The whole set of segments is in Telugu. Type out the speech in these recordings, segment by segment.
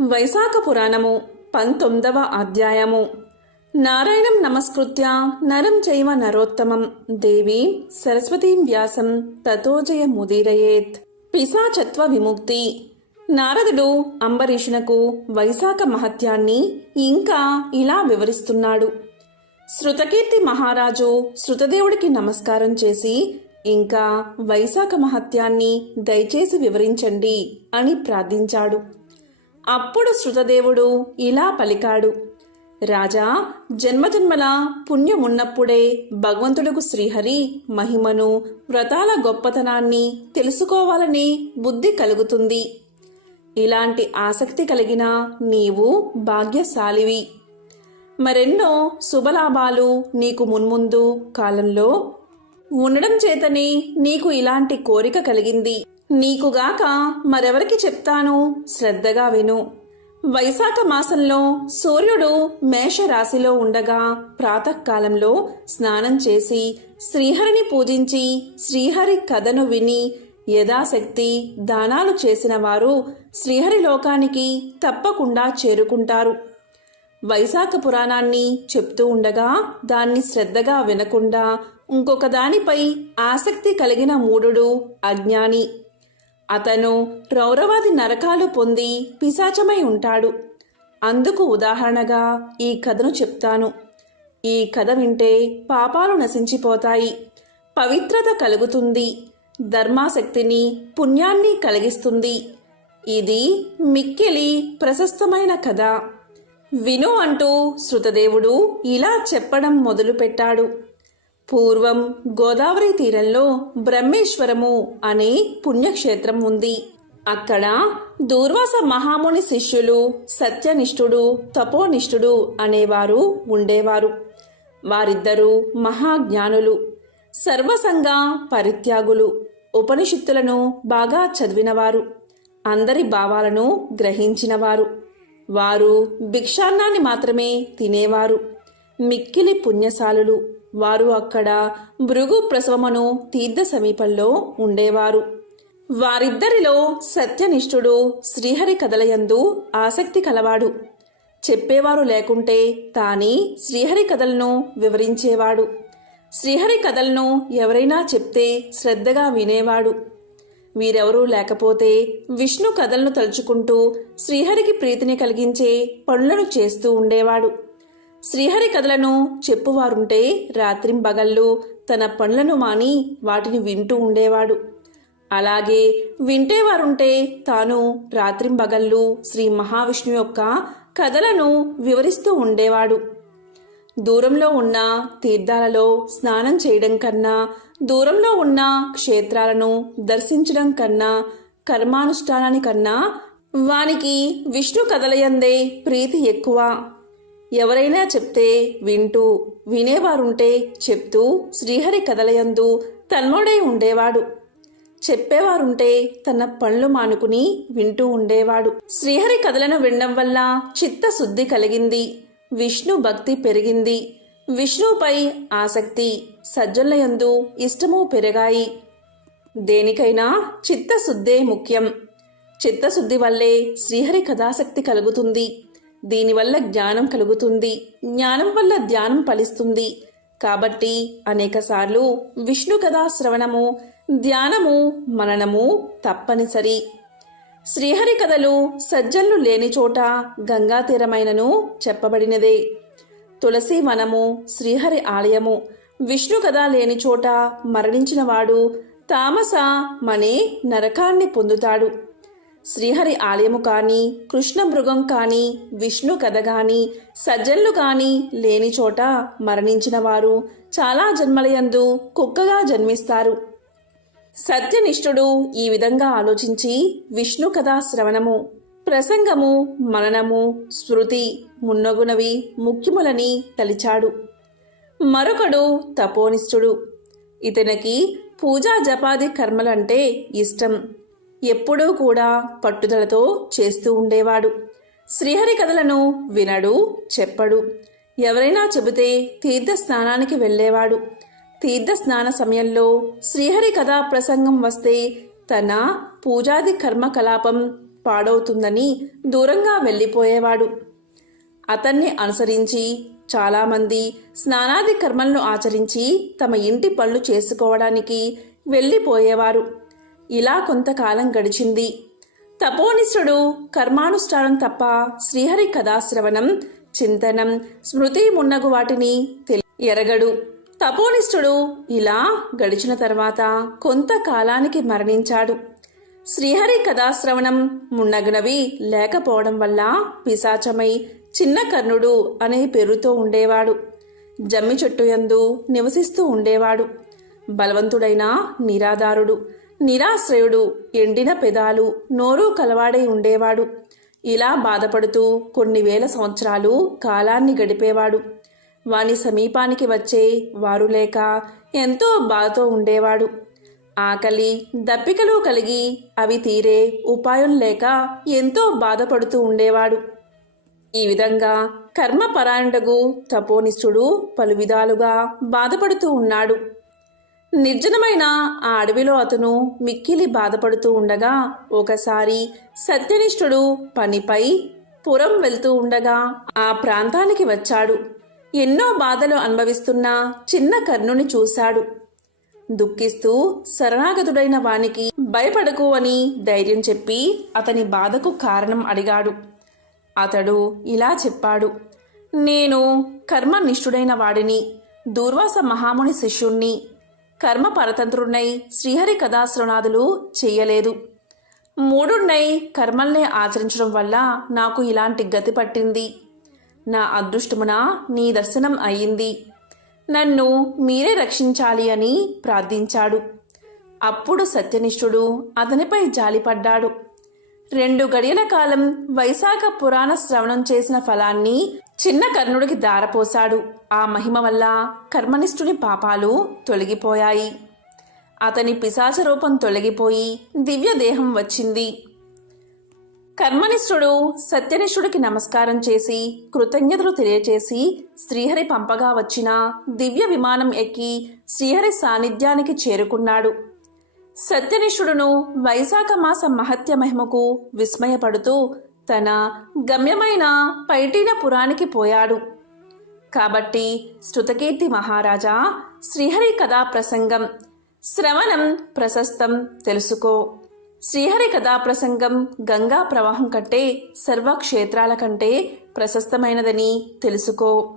వైశాఖ పురాణము పంతొమ్మిదవ అధ్యాయము. నారాయణం నమస్కృత్య నరం చైవ నరోత్తమం. దేవి సరస్వతీం వ్యాసం తతోజయ ముదీరయేత్. పిశాచత్వ విముక్తి. నారదుడు అంబరీషునకు వైశాఖ మహత్యాన్ని ఇంకా ఇలా వివరిస్తున్నాడు. శృతకీర్తి మహారాజు శృతదేవుడికి నమస్కారం చేసి ఇంకా వైశాఖ మహత్యాన్ని దయచేసి వివరించండి అని ప్రార్థించాడు. అప్పుడు శృతదేవుడు ఇలా పలికాడు. రాజా జన్మజన్మల పుణ్యమున్నప్పుడే భగవంతుడుకు శ్రీహరి మహిమను వ్రతాల గొప్పతనాన్ని తెలుసుకోవాలని బుద్ధి కలుగుతుంది. ఇలాంటి ఆసక్తి కలిగిన నీవు భాగ్యశాలివి. మరెన్నో శుభలాభాలు నీకు మున్ముందు కాలంలో ఉండడం చేతనే నీకు ఇలాంటి కోరిక కలిగింది. నీకుగాక మరెవరికి చెప్తాను? శ్రద్ధగా విను. వైశాఖ మాసంలో సూర్యుడు మేషరాశిలో ఉండగా ప్రాతకాలంలో స్నానం చేసి శ్రీహరిని పూజించి శ్రీహరి కథను విని యథాశక్తి దానాలు చేసిన వారు శ్రీహరి లోకానికి తప్పకుండా చేరుకుంటారు. వైశాఖ పురాణాన్ని చెప్తూ ఉండగా దాన్ని శ్రద్ధగా వినకుండా ఇంకొక దానిపై ఆసక్తి కలిగిన మూఢుడు అజ్ఞాని. అతను రౌరవాది నరకాలు పొంది పిశాచమై ఉంటాడు. అందుకు ఉదాహరణగా ఈ కథను చెప్తాను. ఈ కథ వింటే పాపాలు నశించిపోతాయి. పవిత్రత కలుగుతుంది. ధర్మాశక్తిని పుణ్యాన్ని కలిగిస్తుంది. ఇది మిక్కిలి ప్రశస్తమైన కథ. విను అంటూ శృతదేవుడు ఇలా చెప్పడం మొదలుపెట్టాడు. పూర్వం గోదావరి తీరంలో బ్రహ్మేశ్వరము అనే పుణ్యక్షేత్రం ఉంది. అక్కడ దూర్వాస మహాముని శిష్యులు సత్యనిష్ఠుడు తపోనిష్ఠుడు అనేవారు ఉండేవారు. వారిద్దరూ మహాజ్ఞానులు సర్వసంగ పరిత్యాగులు ఉపనిషత్తులను బాగా చదివినవారు. అందరి భావాలను గ్రహించినవారు. వారు భిక్షాన్నాన్ని మాత్రమే తినేవారు. మిక్కిలి పుణ్యశాలులు వారు అక్కడ భృగు ప్రసవమును తీర్థ సమీపంలో ఉండేవారు. వారిద్దరిలో సత్యనిష్ఠుడు శ్రీహరి కథలయందు ఆసక్తి కలవాడు. చెప్పేవారు లేకుంటే తాని శ్రీహరి కథలను వివరించేవాడు. శ్రీహరి కథలను ఎవరైనా చెప్తే శ్రద్ధగా వినేవాడు. వీరెవరూ లేకపోతే విష్ణు కథలను తలుచుకుంటూ శ్రీహరికి ప్రీతిని కలిగించే పనులను చేస్తూ ఉండేవాడు. శ్రీహరి కథలను చెప్పువారుంటే రాత్రింబగళ్ళు తన పనులను మాని వాటిని వింటూ ఉండేవాడు. అలాగే వింటేవారుంటే తాను రాత్రింబగళ్ళు శ్రీ మహావిష్ణు యొక్క కథలను వివరిస్తూ ఉండేవాడు. దూరంలో ఉన్న తీర్థాలలో స్నానం చేయడం కన్నా దూరంలో ఉన్న క్షేత్రాలను దర్శించడం కన్నా కర్మానుష్ఠానానికన్నా వానికి విష్ణు కథలయందే ప్రీతి ఎక్కువ. ఎవరైనా చెప్తే వింటూ వినేవారుంటే చెప్తూ శ్రీహరి కథలయందు తన్మోడై ఉండేవాడు. చెప్పేవారుంటే తన పనులు మానుకుని వింటూ ఉండేవాడు. శ్రీహరి కథలను వినడం వల్ల చిత్తశుద్ధి కలిగింది. విష్ణు భక్తి పెరిగింది. విష్ణుపై ఆసక్తి సజ్జనులయందు ఇష్టము పెరిగాయి. దేనికైనా చిత్తశుద్ధే ముఖ్యం. చిత్తశుద్ధి వల్లే శ్రీహరి కథాసక్తి కలుగుతుంది. దీనివల్ల జ్ఞానం కలుగుతుంది. జ్ఞానం వల్ల ధ్యానం ఫలిస్తుంది. కాబట్టి అనేకసార్లు విష్ణు కథా శ్రవణము ధ్యానము మననము తప్పనిసరి. శ్రీహరి కథలు సజ్జన్లు లేని చోట గంగా తీరమైనను చెప్పబడినదే. తులసి వనము శ్రీహరి ఆలయము విష్ణు కథ లేని చోట మరణించినవాడు తామస మనే నరకాన్ని పొందుతాడు. శ్రీహరి ఆలయము కానీ కృష్ణ మృగం విష్ణు కథ కానీ సజ్జన్లు కానీ లేని చోట మరణించిన వారు చాలా జన్మలయందు కుక్కగా జన్మిస్తారు. సత్యనిష్ఠుడు ఈ విధంగా ఆలోచించి విష్ణు కథా శ్రవణము ప్రసంగము మననము స్మృతి మున్నగునవి ముఖ్యములని తలిచాడు. మరొకడు తపోనిష్ఠుడు. ఇతనికి పూజా జపాది కర్మలంటే ఇష్టం. ఎప్పుడూ కూడా పట్టుదలతో చేస్తూ ఉండేవాడు. శ్రీహరి కథలను వినడు చెప్పడు. ఎవరైనా చెబితే తీర్థ స్నానానికి వెళ్ళేవాడు. తీర్థ స్నాన సమయంలో శ్రీహరి కథా ప్రసంగం వస్తే తన పూజాది కర్మకలాపం పాడవుతుందని దూరంగా వెళ్ళిపోయేవాడు. అతన్ని అనుసరించి చాలామంది స్నానాది కర్మలను ఆచరించి తమ ఇంటి పనులు చేసుకోవడానికి వెళ్ళిపోయేవారు. ఇలా కొంతకాలం గడిచింది. తపోనిష్ఠుడు కర్మానుష్ఠానం తప్ప శ్రీహరి కథాశ్రవణం చింతనం స్మృతి మున్నగు వాటిని తెలి ఎరగడు. తపోనిష్ఠుడు ఇలా గడిచిన తర్వాత కొంతకాలానికి మరణించాడు. శ్రీహరి కథాశ్రవణం మున్నగునవి లేకపోవడం వల్ల పిశాచమై చిన్న కర్ణుడు అనే పేరుతో ఉండేవాడు. జమ్మి చెట్టు యందు నివసిస్తూ ఉండేవాడు. బలవంతుడైన నిరాధారుడు. నిరాశ్రయుడు ఎండిన పెదాలు నోరు కలవాడై ఉండేవాడు. ఇలా బాధపడుతూ కొన్ని వేల సంవత్సరాలు కాలాన్ని గడిపేవాడు. వాని సమీపానికి వచ్చే వారు లేక ఎంతో బాధతో ఉండేవాడు. ఆకలి దప్పికలు కలిగి అవి తీరే ఉపాయం లేక ఎంతో బాధపడుతూ ఉండేవాడు. ఈ విధంగా కర్మపరాయణుడగు తపోనిష్ఠుడు పలు విధాలుగా బాధపడుతూ ఉన్నాడు. నిర్జనమైన ఆ అడవిలో అతను మిక్కిలి బాధపడుతూ ఉండగా ఒకసారి సత్యనిష్ఠుడు పనిపై పురం వెళ్తూ ఉండగా ఆ ప్రాంతానికి వచ్చాడు. ఎన్నో బాధలు అనుభవిస్తున్న చిన్న కర్ణుని చూశాడు. దుఃఖిస్తూ శరణాగతుడైన వానికి భయపడకు అని ధైర్యం చెప్పి అతని బాధకు కారణం అడిగాడు. అతడు ఇలా చెప్పాడు. నేను కర్మనిష్ఠుడైన వాడిని దూర్వాస మహాముని శిష్యుణ్ణి కర్మ పరతంత్రున్నై శ్రీహరి కథాశ్రవణాదులు చెయ్యలేదు మూడున్నై కర్మల్ని ఆచరించడం వల్ల నాకు ఇలాంటి గతి పట్టింది. నా అదృష్టమున నీ దర్శనం అయ్యింది. నన్ను మీరే రక్షించాలి అని ప్రార్థించాడు. అప్పుడు సత్యనిష్ఠుడు అతనిపై జాలిపడ్డాడు. రెండు గడియల కాలం వైశాఖ పురాణ శ్రవణం చేసిన ఫలాన్ని చిన్న కర్ణుడికి దారపోశాడు. ఆ మహిమ వల్ల కర్మనిష్ఠుని పాపాలు తొలగిపోయాయి. అతని పిశాచ రూపం తొలగిపోయి దివ్య దేహం వచ్చింది. కర్మనిష్ఠుడు సత్యనిష్ఠుడికి నమస్కారం చేసి కృతజ్ఞతలు తెలియచేసి శ్రీహరి పంపగా వచ్చిన దివ్య విమానం ఎక్కి శ్రీహరి సాన్నిధ్యానికి చేరుకున్నాడు. సత్యనిష్ఠుడును వైశాఖ మాస మహత్య మహిమకు విస్మయపడుతూ తన గమ్యమైన పైటీనపురానికి పోయాడు. కాబట్టి శృతకీర్తి మహారాజా శ్రీహరి కథా ప్రసంగం శ్రవణం ప్రశస్తం తెలుసుకో. శ్రీహరి కథా ప్రసంగం గంగా ప్రవాహం కంటే సర్వక్షేత్రాల కంటే ప్రశస్తమైనదని తెలుసుకో.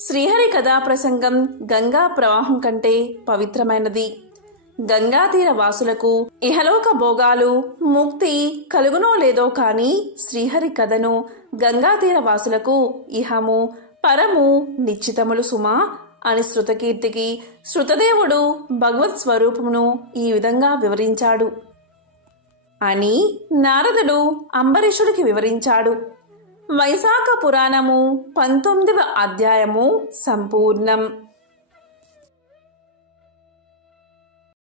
శ్రీహరి కథా ప్రసంగం గంగా ప్రవాహం కంటే పవిత్రమైనది. గంగాతీర వాసులకు ఇహలోక భోగాలు ముక్తి కలుగునో లేదో కాని శ్రీహరి కథను గంగాతీర వాసులకు ఇహము పరము నిశ్చితములు సుమా అని శృతకీర్తికి శృతదేవుడు భగవత్ స్వరూపమును ఈ విధంగా వివరించాడు. అని నారదుడు అంబరీషుడికి వివరించాడు. వైశాఖ పురాణము పంతొమ్మిదవ అధ్యాయము సంపూర్ణం.